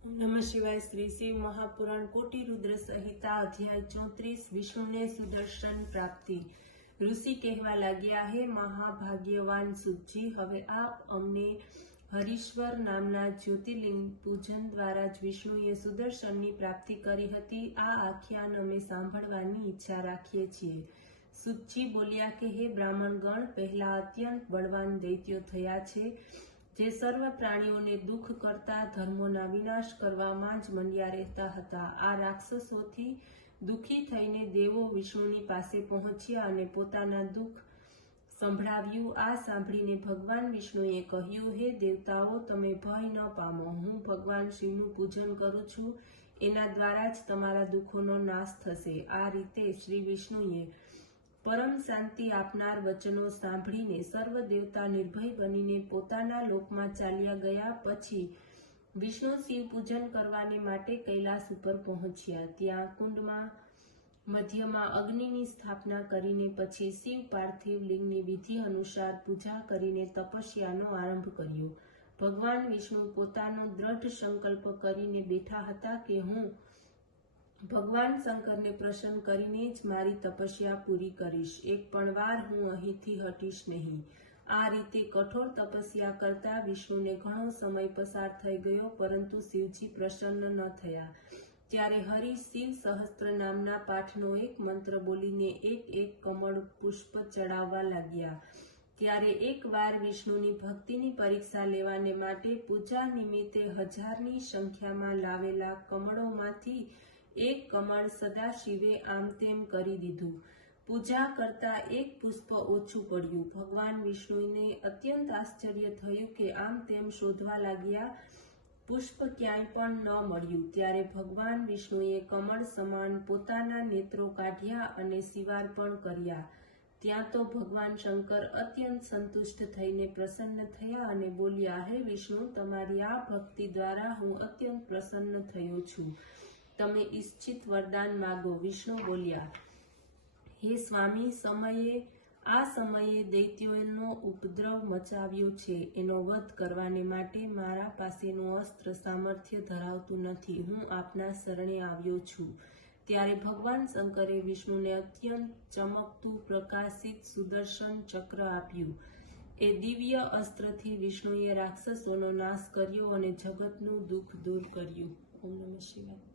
नमः शिवाय। श्री शिव महापुराण कोटि रुद्र संहिता अध्याय 34 विष्णु ने सुदर्शन प्राप्ति। ऋषि कहवा लाग्या, हे महाभाग्यवान सुतजी, हवे आप अमने हरीश्वर नामना ज्योतिर्लिंग पूजन द्वारा ज विष्णुए सुदर्शननी प्राप्ति करी हती। आ आख्यान अमे सांभळवानी इच्छा राखीए छीए। सुतजी बोल्या के हे ब्राह्मणगण, पहला अत्यंत बलवान दैत्यो थया छे, जे सर्व प्राणीओने दुख करता धर्मोना विनाश करवामां ज मंड्या रहता हता। आ राक्षसोथी दुखी थईने देवो विष्णुनी पासे पहोंच्या अने पोताना दुख संभळाव्युं। आ सांभळीने भगवान विष्णुए कह्युं, हे देवताओ, तमे भय न पामो। हूँ भगवान शिवनुं पूजन करूं छुं, एना द्वारा ज तमारा दुखोनो नाश थशे। आ रीते श्री विष्णुए परम शांति आपनार वचनो सांभळीने सर्व देवता निर्भय बनीने पोताना लोकमां चाल्या गया। पछी विष्णु शिव पूजन करवाने माटे कैलास उपर पहोंच्या। त्यां कुंडमां मध्यमां अग्निनी स्थापना करीने पछी शिव पार्थिव लिंगनी विधि अनुसार पूजा करीने तपस्यानो आरंभ कर्यो। भगवान विष्णु पोतानो दृढ़ संकल्प करीने बेठा हता के हूँ भगवान शंकरने प्रसन्न करीने ज मारी तपस्या पूरी करीश। एक पण वार हूँ अहींथी हटीश नहीं। आ रीते कठोर तपस्या करता विष्णुने घणो समय पसार थई गयो, परंतु शिवजी प्रसन्न न थया। त्यारे हरि शिव सहस्त्र नामना पाठनो एक मंत्र बोलीने एक एक कमळ पुष्प चढ़ाववा लाग्या। त्यारे एक वार विष्णुनी भक्तिनी परीक्षा लेवाने माटे पूजा निमित्ते हजारनी संख्यामां लावेला कमळोमांथी एक कमळ सदाशिवे आम तेम करी दीधुं। पूजा करता एक पुष्प ओछुं पड्युं। भगवान विष्णुने अत्यंत आश्चर्य थयुं के आम तेम शोधवा लाग्या, पुष्प क्यांय पण न मळ्युं। त्यारे भगवान विष्णुए कमळ समान पोताना नेत्रो काढ्या अने शिवार्पण कर्या। त्यां तो भगवान शंकर अत्यंत संतुष्ट थईने प्रसन्न थया अने बोल्या, हे विष्णु, तमारी आ भक्ति द्वारा हूँ अत्यंत प्रसन्न थयो छुं। तमे इच्छित वरदान मागो। विष्णु बोल्या, हे स्वामी, आ समये दैत्योनो उपद्रव मचाव्यो छे, एनो वध करवाने माटे मारा पासेनुं अस्त्र सामर्थ्य धरावतुं नथी। हूँ आपना शरणे आव्यो छुं। त्यारे भगवान शंकरे विष्णुने अत्यंत चमकतुं प्रकाशित सुदर्शन चक्र आप्युं। ए दिव्य अस्त्रथी विष्णुए राक्षसोनो नाश कर्यो अने जगतनुं दुख दूर कर्युं। ओम नमः शिवाय।